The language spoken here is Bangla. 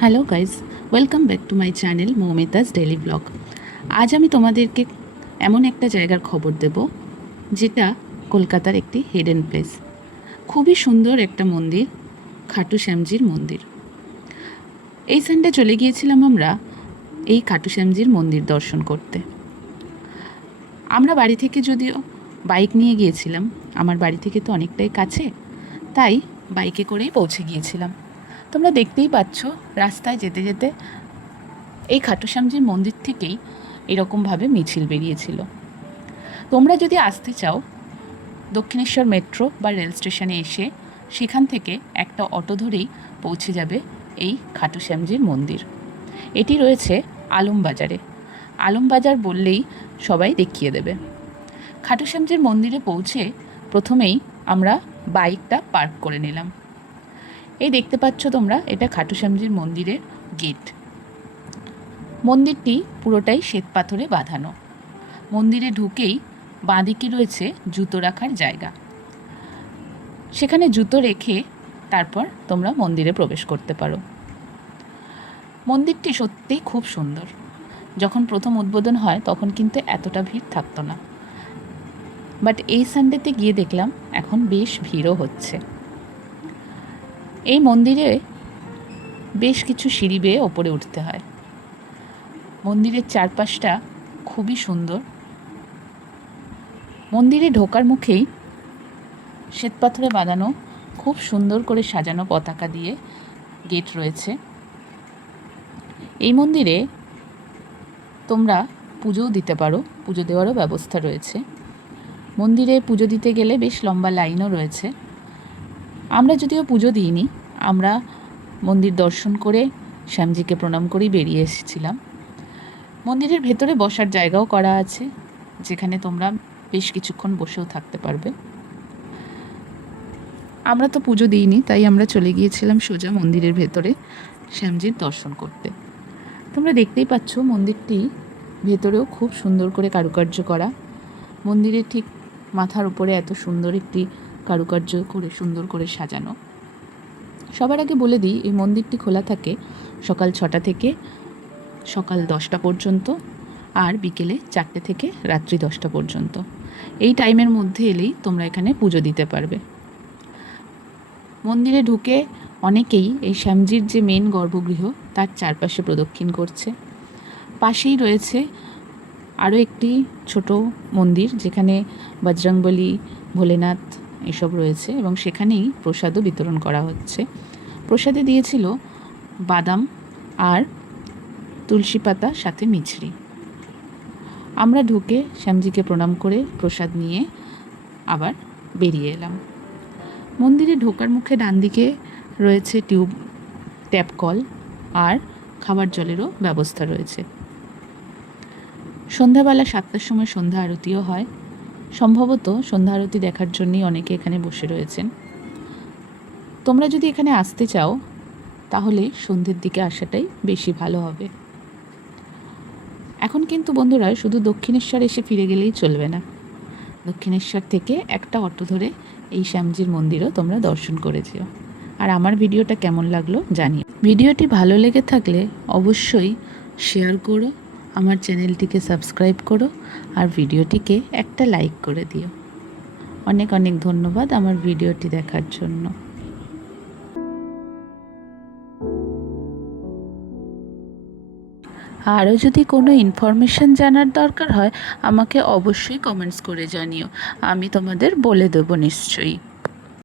Hello guys, welcome back to my channel Moumita's daily blog. আজ আমি তোমাদেরকে এমন একটা জায়গার খবর দেব যেটা কলকাতার একটি হিডেন প্লেস। খুবই সুন্দর একটা মন্দির, খাটু শ্যামজির মন্দির। এই সানডে চলে গিয়েছিলাম আমরা এই খাটু শ্যামজির মন্দির দর্শন করতে। আমরা বাড়ি থেকে যদিও বাইক নিয়ে গিয়েছিলাম, আমার বাড়ি থেকে তো অনেকটাই কাছে, তাই বাইকে করেই পৌঁছে গিয়েছিলাম। তোমরা দেখতেই পাচ্ছ রাস্তায় যেতে যেতে এই খাটু শ্যামজির মন্দির থেকেই এরকমভাবে মিছিল বেরিয়েছিল। তোমরা যদি আসতে চাও, দক্ষিণেশ্বর মেট্রো বা রেল স্টেশনে এসে সেখান থেকে একটা অটো ধরেই পৌঁছে যাবে এই খাটু শ্যামজির মন্দির। এটি রয়েছে আলমবাজারে। আলমবাজার বললেই সবাই দেখিয়ে দেবে। খাটু শ্যামজির মন্দিরে পৌঁছে প্রথমেই আমরা বাইকটা পার্ক করে নিলাম। এই দেখতে পাচ্ছ তোমরা, এটা খাটু শ্যামজির মন্দিরের গেট। মন্দিরটি পুরোটাই শ্বেত পাথরে বাঁধানো। মন্দিরে ঢুকেই বাঁদিকে রয়েছে জুতো রাখার জায়গা। সেখানে জুতো রেখে তারপর তোমরা মন্দিরে প্রবেশ করতে পারো। মন্দিরটি সত্যিই খুব সুন্দর। যখন প্রথম উদ্বোধন হয় তখন কিন্তু এতটা ভিড় থাকতো না, বাট এই সানডেতে গিয়ে দেখলাম এখন বেশ ভিড়ও হচ্ছে। এই মন্দিরে বেশ কিছু সিঁড়ি বেয়ে ওপরে উঠতে হয়। মন্দিরের চারপাশটা খুবই সুন্দর। মন্দিরে ঢোকার মুখেই শ্বেতপাথরে বাঁধানো খুব সুন্দর করে সাজানো পতাকা দিয়ে গেট রয়েছে। এই মন্দিরে তোমরা পুজোও দিতে পারো, পুজো দেওয়ারও ব্যবস্থা রয়েছে। মন্দিরে পুজো দিতে গেলে বেশ লম্বা লাইনও রয়েছে। আমরা যদিও পুজো দিইনি, আমরা মন্দির দর্শন করে শ্যামজিকে প্রণাম করেই বেরিয়ে এসেছিলাম। মন্দিরের ভেতরে বসার জায়গাও করা আছে, যেখানে তোমরা বেশ কিছুক্ষণ বসেও থাকতে পারবে। আমরা তো পুজো দিইনি, তাই আমরা চলে গিয়েছিলাম সোজা মন্দিরের ভেতরে শ্যামজির দর্শন করতে। তোমরা দেখতেই পাচ্ছ মন্দিরটি ভেতরেও খুব সুন্দর করে কারুকার্য করা। মন্দিরের ঠিক মাথার উপরে এত সুন্দর একটি কারুকার্য করে সুন্দর করে সাজানো। সবার আগে বলে দিই, এই মন্দিরটি খোলা থাকে সকাল 6টা থেকে সকাল 10টা পর্যন্ত, আর বিকেলে 4টে থেকে রাত্রি 10টা পর্যন্ত। এই টাইমের মধ্যে এলেই তোমরা এখানে পুজো দিতে পারবে। মন্দিরে ঢুকে অনেকেই এই শ্যামজির যে মেন গর্ভগৃহ তার চারপাশে প্রদক্ষিণ করছে। পাশেই রয়েছে আরও একটি ছোট মন্দির, যেখানে বজরংবলী, ভোলেনাথ এসব রয়েছে, এবং সেখানেই প্রসাদও বিতরণ করা হচ্ছে। প্রসাদে দিয়েছিল বাদাম আর তুলসী পাতা সাথে মিছরি। আমরা ঢুকে শ্যামজিকে প্রণাম করে প্রসাদ নিয়ে আবার বেরিয়ে এলাম। মন্দিরে ঢোকার মুখে ডান দিকে রয়েছে ট্যাপ কল আর খাবার জলেরও ব্যবস্থা রয়েছে। সন্ধ্যাবেলা 7টার সময় সন্ধ্যা আরতিও হয়। সম্ভবত সন্ধ্যা আরতি দেখার জন্যই অনেকে এখানে বসে রয়েছেন। তোমরা যদি এখানে আসতে চাও তাহলে সন্ধ্যের দিকে আসাটাই বেশি ভালো হবে। এখন কিন্তু বন্ধুরা শুধু দক্ষিণেশ্বর এসে ফিরে গেলেই চলবে না। দক্ষিণেশ্বর থেকে একটা অটো ধরে এই শ্যামজির মন্দিরও তোমরা দর্শন করে যেও। আর আমার ভিডিওটা কেমন লাগলো জানিও। ভিডিওটি ভালো লেগে থাকলে অবশ্যই শেয়ার করো, আমার চ্যানেলটিকে সাবস্ক্রাইব করো, আর ভিডিওটিকে একটা লাইক করে দিও। অনেক অনেক ধন্যবাদ আমার ভিডিওটি দেখার জন্য। আরও যদি কোনো ইনফরমেশান জানার দরকার হয় আমাকে অবশ্যই কমেন্টস করে জানিও, আমি তোমাদের বলে দেবো নিশ্চয়ই।